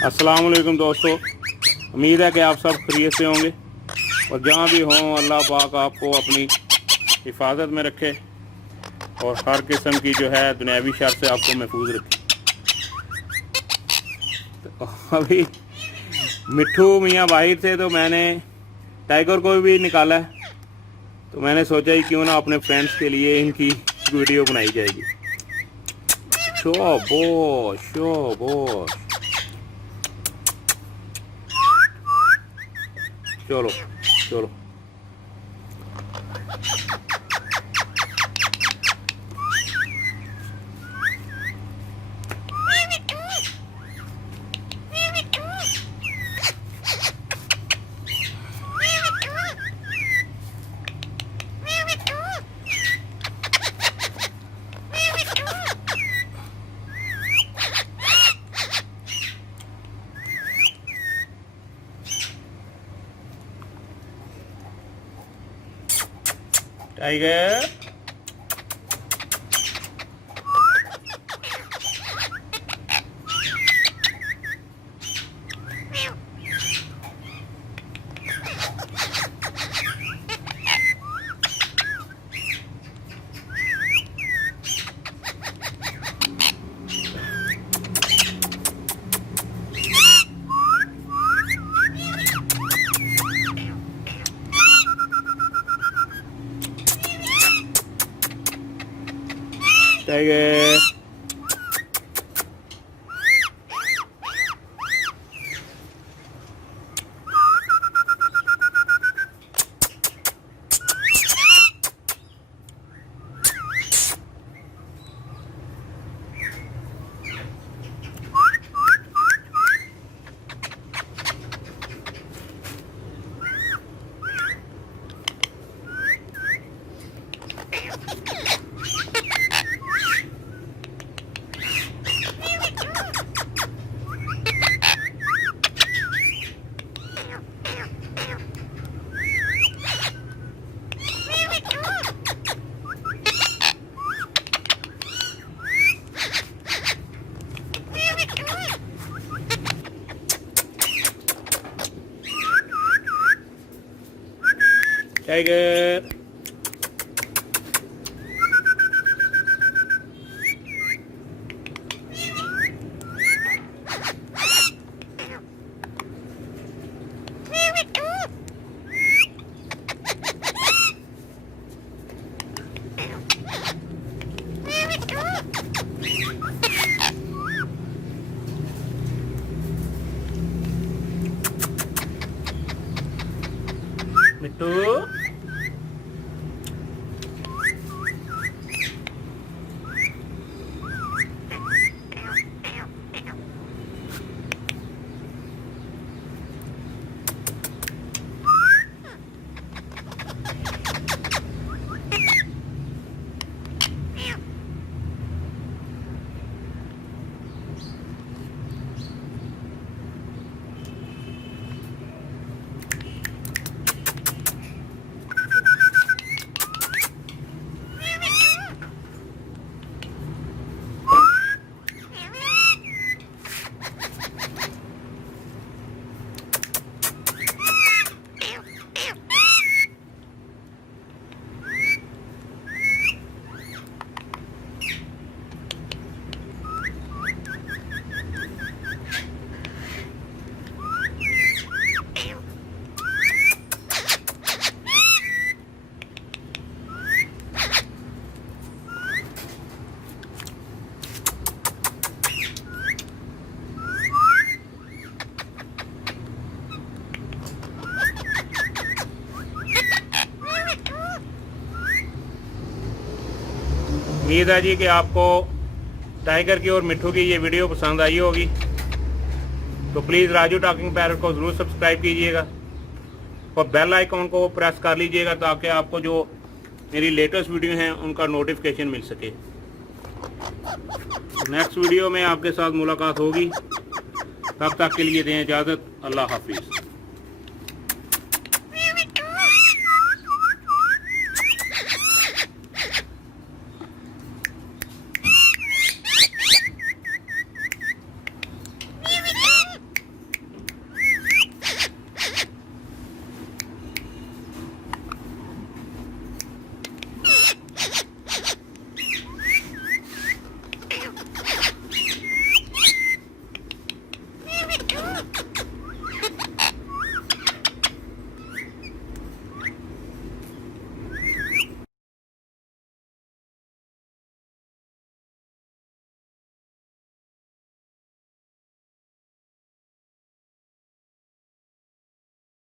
अस्सलाम वालेकुम दोस्तों, उम्मीद है कि आप सब खैरियत से होंगे और जहाँ भी हों अल्लाह पाक आपको अपनी हिफाजत में रखे और हर किस्म की जो है दुनियावी शर से आपको महफूज रखे। तो अभी मिट्ठू मियाँ बाहर थे तो मैंने टाइगर को भी निकाला है, तो मैंने सोचा ही क्यों ना अपने फ्रेंड्स के लिए इनकी वीडियो बनाई जाएगी। शोबोश शोबोश, चलो चलो। टाइगर टाइगर टाइगर मिट्टू उम्मीद है जी कि आपको टाइगर की और मिट्ठू की ये वीडियो पसंद आई होगी, तो प्लीज़ राजू टॉकिंग पैरट को ज़रूर सब्सक्राइब कीजिएगा और बेल आइकॉन को प्रेस कर लीजिएगा ताकि आपको जो मेरी लेटेस्ट वीडियो हैं उनका नोटिफिकेशन मिल सके। नेक्स्ट वीडियो में आपके साथ मुलाकात होगी, तब तक के लिए दें इजाज़त। अल्लाह हाफिज़।